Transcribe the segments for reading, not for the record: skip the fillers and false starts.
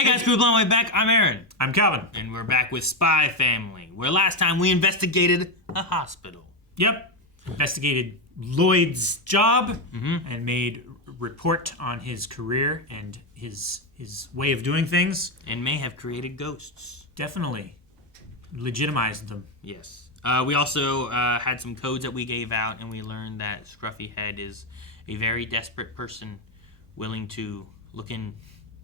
Hey guys, people on my way back. I'm Aaron. I'm Calvin. And we're back with Spy Family, where last time we investigated a hospital. Yep. Investigated Lloyd's job and made a report on his career and his way of doing things. And may have created ghosts. Definitely. Legitimized them. Yes. We also had some codes that we gave out, and we learned that Scruffy Head is a very desperate person willing to look into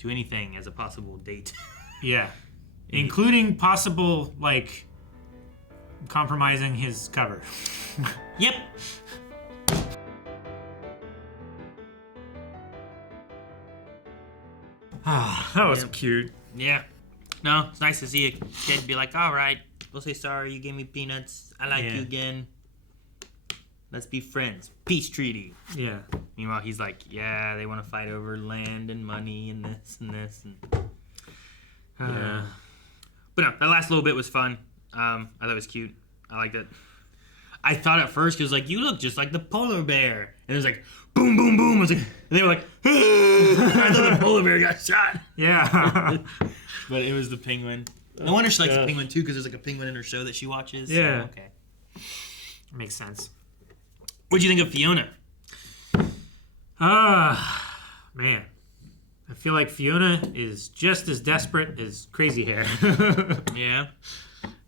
anything as a possible date. Yeah. Including possible, compromising his cover. Yep. That was cute. Yeah. No, it's nice to see a kid be like, all right, we'll say sorry, you gave me peanuts. I like you again. Let's be friends. Peace treaty. Yeah. Meanwhile, he's like, yeah, they want to fight over land and money and this and this. And Yeah. But no, that last little bit was fun. I thought it was cute. I liked it. I thought at first, it was like, you look just like the polar bear. And it was like, boom, boom, boom. I was like, and they were like, I thought the polar bear got shot. Yeah. But it was the penguin. No wonder she likes the penguin too, because there's like a penguin in her show that she watches. Yeah. So, okay. Makes sense. What'd you think of Fiona? Man. I feel like Fiona is just as desperate as Crazy Hair. Yeah.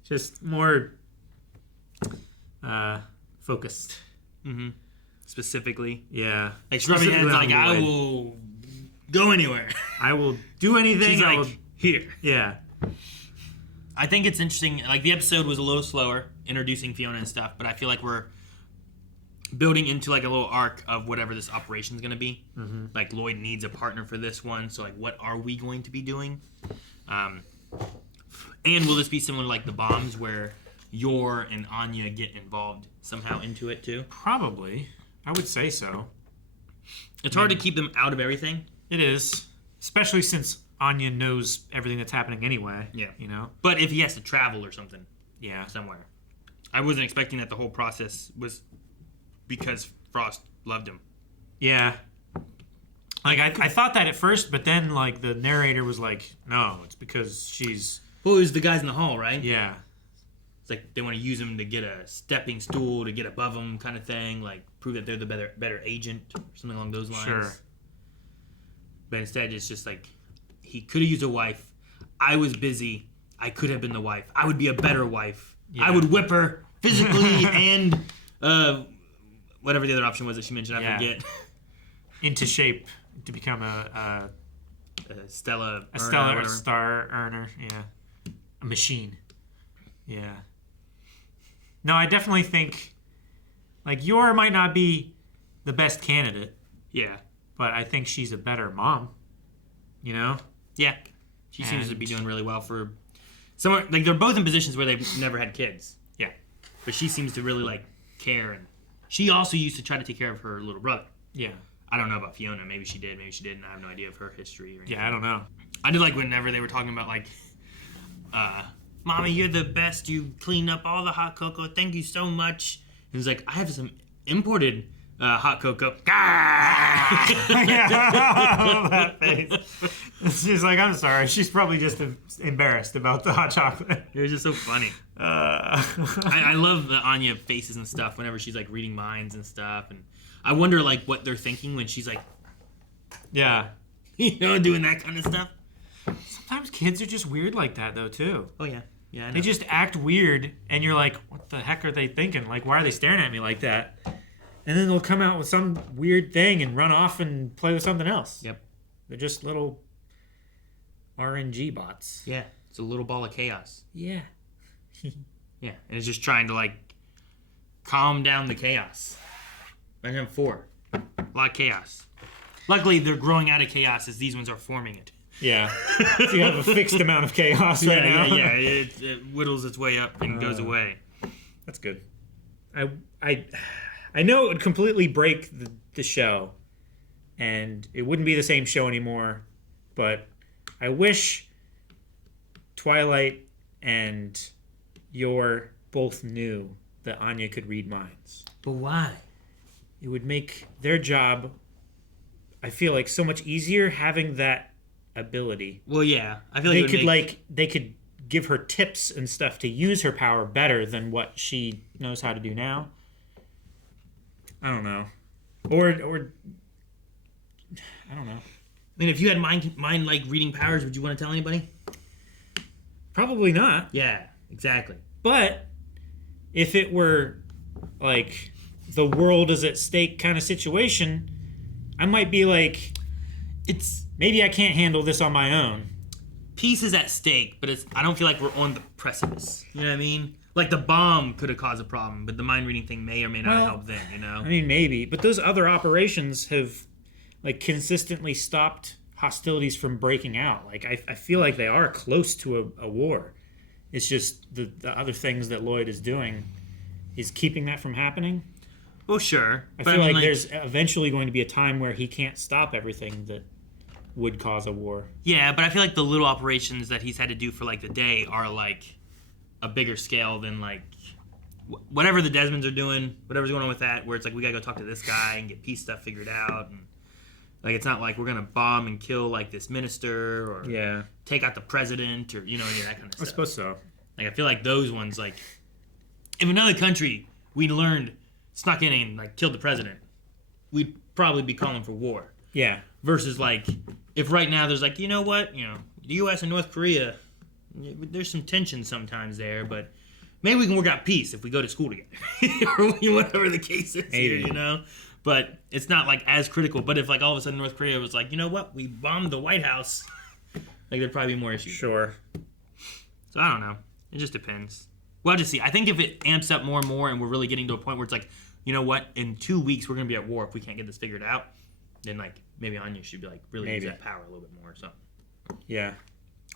Just more focused. Mm-hmm. Specifically. Yeah. Like Scruffy Head's like, I will go anywhere. I will do anything. She's like, here. Yeah. I think it's interesting. Like, the episode was a little slower, introducing Fiona and stuff, but I feel like we're building into, like, a little arc of whatever this operation is going to be. Mm-hmm. Like, Lloyd needs a partner for this one, so, like, what are we going to be doing? And will this be similar to, like, the bombs, where Yor and Anya get involved somehow into it, too? Probably. I would say so. It's hard to keep them out of everything. It is. Especially since Anya knows everything that's happening anyway. Yeah. You know? But if he has to travel or something. Yeah. Somewhere. I wasn't expecting that the whole process was because Frost loved him. Yeah. Like, I thought that at first, but then, like, the narrator was like, no, it's because she's... Well, it was the guys in the hall, right? Yeah. It's like they want to use him to get a stepping stool, to get above them kind of thing, like prove that they're the better agent or something along those lines. Sure. But instead, it's just like, he could have used a wife. I was busy. I could have been the wife. I would be a better wife. Yeah. I would whip her physically and whatever the other option was that she mentioned. I forget. Into shape to become a star earner. Yeah. A machine. Yeah. No, I definitely think, like, Yor might not be the best candidate. Yeah. But I think she's a better mom. You know? Yeah. She seems to be doing really well for someone. Like, they're both in positions where they've never had kids. Yeah. But she seems to really, like, care. And she also used to try to take care of her little brother. Yeah. I don't know about Fiona. Maybe she did. Maybe she didn't. I have no idea of her history or anything. Yeah, I don't know. I did like whenever they were talking about, like, Mommy, you're the best. You cleaned up all the hot cocoa. Thank you so much. And he's like, I have some imported hot cocoa. Yeah, I love that face. She's like, I'm sorry. She's probably just embarrassed about the hot chocolate. It was just so funny. I love the Anya faces and stuff whenever she's, like, reading minds and stuff. And I wonder, like, what they're thinking when she's, like, yeah, you know, doing that kind of stuff. Sometimes kids are just weird like that, though, too. Oh, yeah. Yeah, I know. They just act weird, and you're like, what the heck are they thinking? Like, why are they staring at me like that? And then they'll come out with some weird thing and run off and play with something else. Yep. They're just little RNG bots. Yeah. It's a little ball of chaos. Yeah. Yeah. And it's just trying to, like, calm down the chaos. Imagine 4. A lot of chaos. Luckily, they're growing out of chaos as these ones are forming it. Yeah. So you have a fixed amount of chaos right now. Yeah. It whittles its way up and goes away. That's good. I know it would completely break the show, and it wouldn't be the same show anymore, but I wish Twilight and Yor both knew that Anya could read minds. But why? It would make their job, I feel like, so much easier having that ability. Well, yeah, I feel like They could give her tips and stuff to use her power better than what she knows how to do now. I don't know. Or I don't know. I mean, if you had mind like reading powers, would you want to tell anybody? Probably not. Yeah, exactly. But if it were like the world is at stake kind of situation, I might be like, maybe I can't handle this on my own. Peace is at stake, but I don't feel like we're on the precipice. You know what I mean? Like the bomb could have caused a problem, but the mind reading thing may or may not help then, you know? I mean, maybe. But those other operations have like consistently stopped hostilities from breaking out. Like I feel like they are close to a war. It's just the other things that Lloyd is doing is keeping that from happening. Well, sure. I feel like there's eventually going to be a time where he can't stop everything that would cause a war. Yeah, but I feel like the little operations that he's had to do for like the day are like a bigger scale than like whatever the Desmonds are doing, whatever's going on with that, where it's like we gotta go talk to this guy and get peace stuff figured out, and like it's not like we're gonna bomb and kill like this minister or take out the president or any of that kind of stuff. I suppose so. Like I feel like those ones, like if another country we learned snuck in and like killed the president, we'd probably be calling for war. Yeah. Versus like if right now there's like, you know what, the U.S. and North Korea, there's some tension sometimes there, but maybe we can work out peace if we go to school together, or whatever the case is here, But it's not like as critical. But if like all of a sudden North Korea was like, you know what, we bombed the White House, like there'd probably be more issues. Sure. So I don't know. It just depends. We'll have to see. I think if it amps up more and more, and we're really getting to a point where it's like, you know what, in 2 weeks we're gonna be at war if we can't get this figured out, then like maybe Anya should be like really use that power a little bit more or something. Yeah.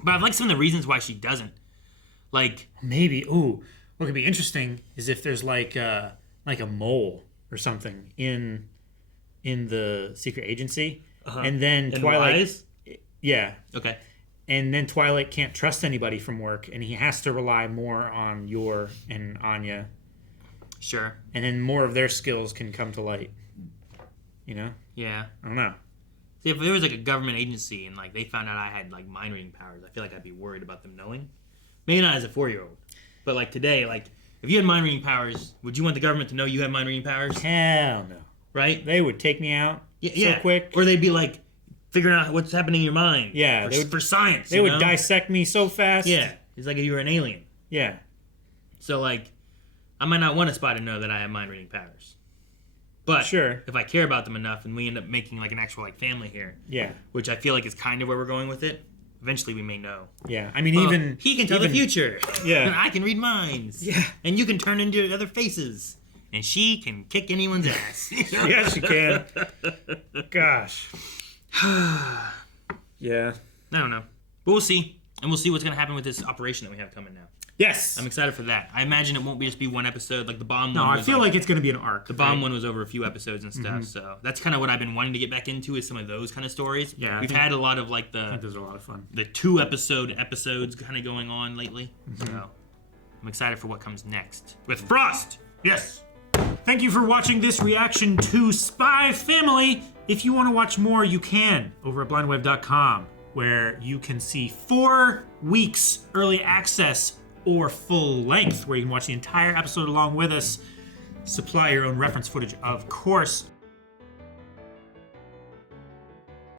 But I've like some of the reasons why she doesn't. Like maybe. Ooh, what could be interesting is if there's like a mole or something in the secret agency, and then Twilight. Yeah. Okay. And then Twilight can't trust anybody from work, and he has to rely more on Yor and Anya. Sure. And then more of their skills can come to light. Yeah. I don't know. See, if there was like a government agency and like they found out I had like mind reading powers, I feel like I'd be worried about them knowing. Maybe not as a 4-year-old, but like today, like if you had mind reading powers, would you want the government to know you had mind reading powers? Hell no. Right? They would take me out so quick. Or they'd be like figuring out what's happening in your mind. Yeah. For science. They would dissect me so fast. Yeah. It's like if you were an alien. Yeah. So like, I might not want a spy to know that I have mind reading powers. But sure, if I care about them enough and we end up making like an actual like family here, which I feel like is kind of where we're going with it, eventually we may know. Yeah, I mean, even he can tell the future. Yeah, and I can read minds. Yeah, and you can turn into other faces, and she can kick anyone's ass. Yeah, she can. Gosh. Yeah. I don't know, but we'll see, and we'll see what's gonna happen with this operation that we have coming now. Yes. I'm excited for that. I imagine it won't just be one episode like the bomb one. No, I feel like it's going to be an arc. The bomb one was over a few episodes and stuff, so that's kind of what I've been wanting to get back into is some of those kind of stories. Yeah. We've had a lot of like I think those are a lot of fun. The 2 episodes kind of going on lately. So I'm excited for what comes next. With Frost! Yes! Thank you for watching this reaction to Spy Family. If you want to watch more, you can over at blindweb.com, where you can see 4 weeks early access or full length, where you can watch the entire episode along with us. Supply your own reference footage, of course.